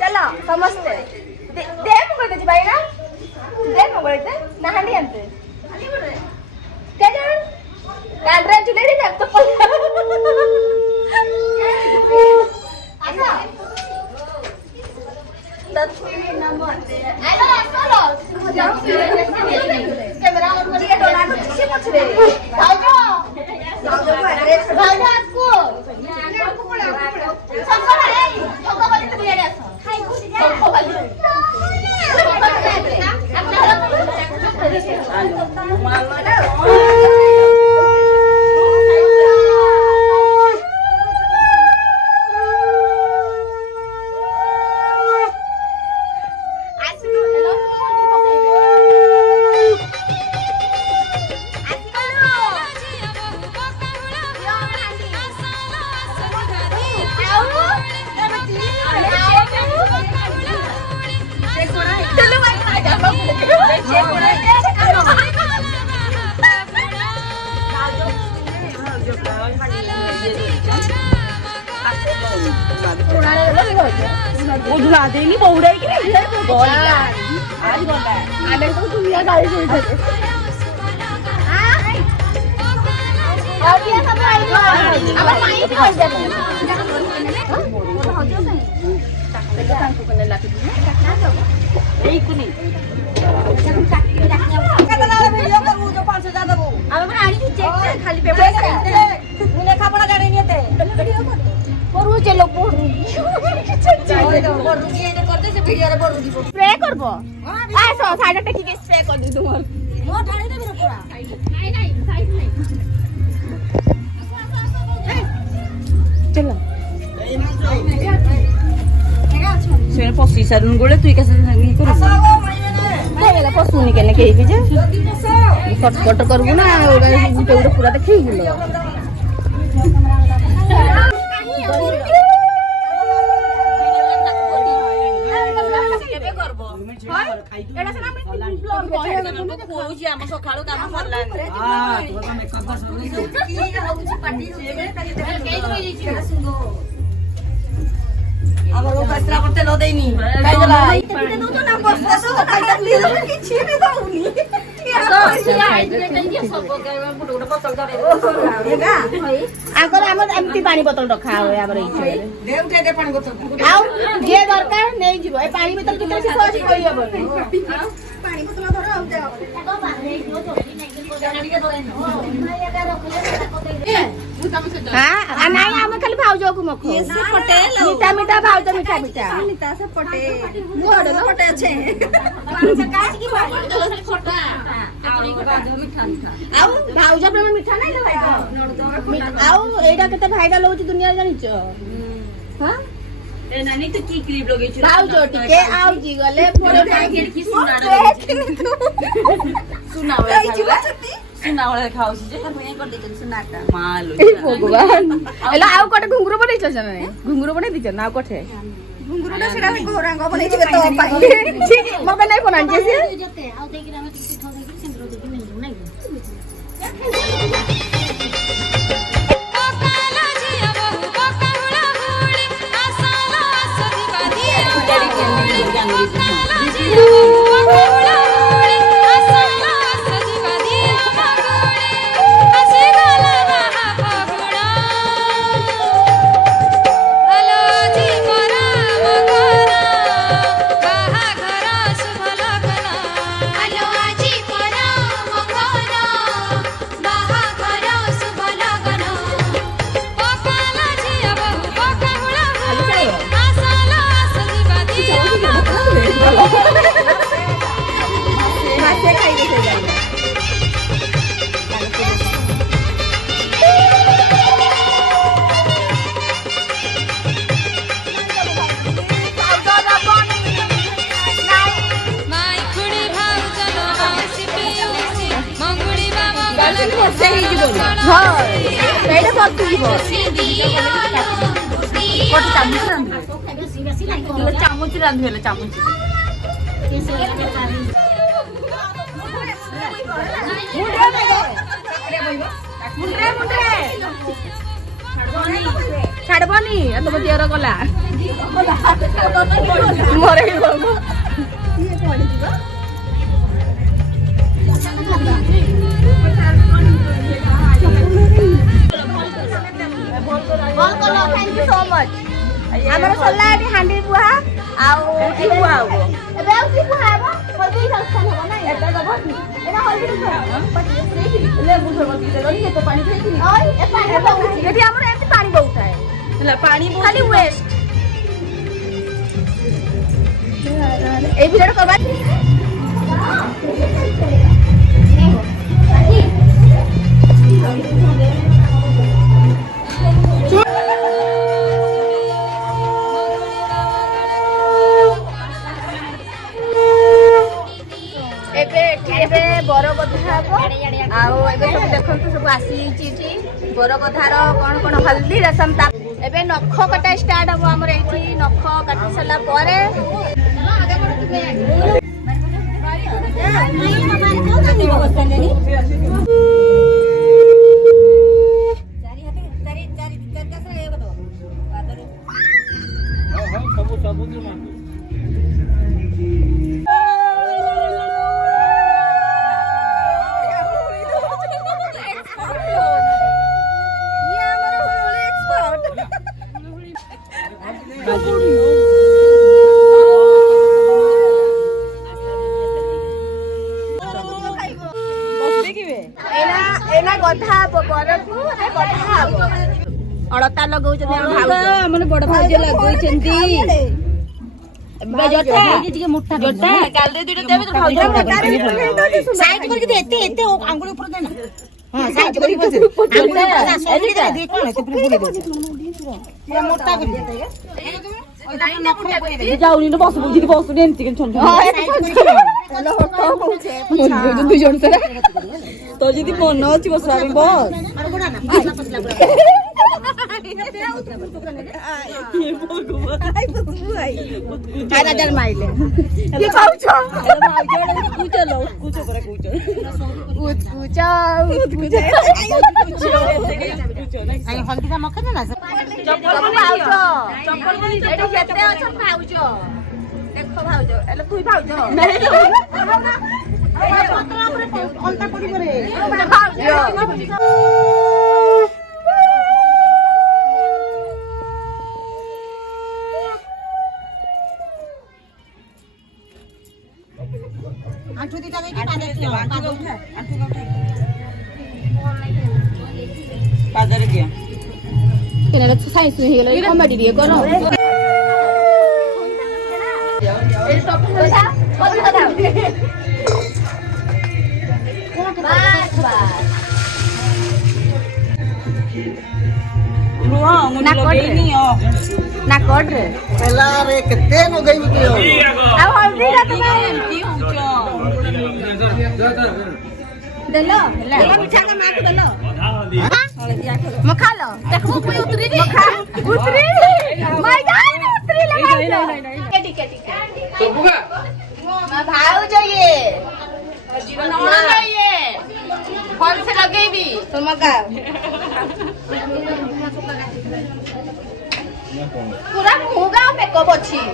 चलो समझते दे मुगल जी भाई ना दे मुगल ते नहानी अंते क्या जान कंग्रेचुलेशन है तो अच्छा कैमरा और मुझे डोला को किसी पूछ रहे भाई को उधला देनी बहुड़ाई की नहीं है तो बोल आज बोल रहा है आने तो दुनिया गाड़ी हुई थे और ये सब आई हो अब माई से हो जाते हैं देखो कांकु कने लाती है यही कुनी कतला वीडियो करू जो 500 ज्यादा वो अब मैं आनी चेक खाली पेपर मुने खापड़ा गाड़ी नहीं थे परू चलो परू परू ये करते से वीडियो रे परू दीबो स्प्रे करबो आ सो साइड टेकी के स्प्रे कर दी तुमर मो ढाली दे मेरे पूरा नहीं नहीं साइड नहीं चलो से पसी सरन गोले तू कैसे नहीं करू बोले पसु नहीं केने के जे शॉर्टकट करबो ना ओडा पूरा देखि गेलो पानी बोतल रखा हुए जे दरकार नहीं जीव ए पानी बोतल कितने से सोच कोई अब पानी बोतल धर आ जाओ हां नहीं हम खाली भाउजो को मखो ये से पटेल मीठा मीठा भाउजो मीठा मीठा नीता से पटेल मोड़ लो पटे छे काट की छोटा भाउजो मीठा मीठा आउ भाउजो प्रेम मीठा नहीं ले भाई आउ एडा केते भाइराल होची दुनिया जानि छ हां ए नानी तो की क्लिप लगे छ भाउजो टिके आउ जी गले पोरे पैकेट की सुनावे सुनावळे खाउसी जे भैया कर देछन सुनाटा मालो ए भगवान एला आउ कटे घुंगरू बनै छ ना घुंगरू बनै दिछ ना कटे घुंगरूटा सेडा गोरांग बनै छ तो पाई ठीक मबे नै बनान जे से जते आउ देकी रामे पिठो देकी सेंद्रो देकी मिलु नै ଚାମଚ ରାନ୍ଧିଲେ ଚାମଚ ଛାଡବନି ତମ ଝିଅର ଗଲା ଆମର ସରିଲା ଏଠି ହାଣ୍ଡି ବୁହା ଆଉ ବୁହା ହବ ଏବେ ଆଉ କି ବୁହା ହବ ହଳଦୀ ସଂସ୍ଥାନ ହବ ନା ଏଟା ଦବ ଏଟା ହଳଦୀ ଏତେ ପାଣି ଦେଇଥିଲି ଏଠି ଆମର ଏମିତି ପାଣି ବହୁଥାଏ ହେଲା ପାଣି ଖାଲି ୱେଷ୍ଟ এই ভিডিওটা করবা बरगधा हम आउ सब देखते सब आसी बरगधार कौन कौन हल्दी रसम एबे नख कटा स्टार्ट हम आमर ये नख काटी सारा अड़ता लगो बड़ भाज लगो जाऊनी बस बस तो जी मन अच्छी बस साइंस में ही कॉमेडी दिए करो ना कोड रे पहला रे कितने हो गई बियो अब हल्दी का तुम्हें देलो मीठा का मां को देलो म खा लो देखो कोई उतरी दी उतरी माय गॉड उतरी लगा ठीक है सबका मैं भाव जाइए जीवन होना चाहिए कौन से लगेबी तुम का पूरा मुगा मेकअप अच्छी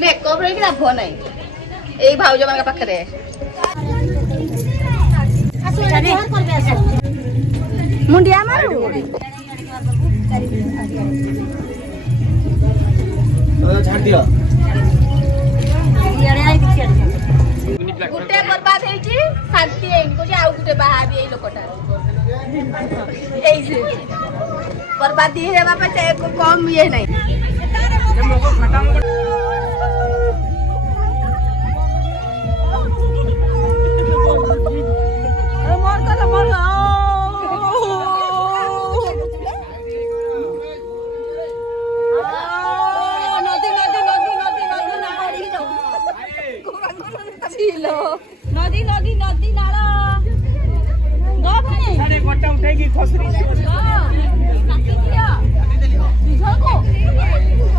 मेकअप रे लाभ नहीं ए भाउज मान पाखरे मुंडिया मारू झाड़ दियो गुटे बर्बाद है जी शांति है इनको जे आउ गुटे बाहा भी ए लोकटा ए जे बर्बादी है बापा चाहे को कम ये नहीं नदी नदी नदी नाला अरे गोटा उठेगी खसरी को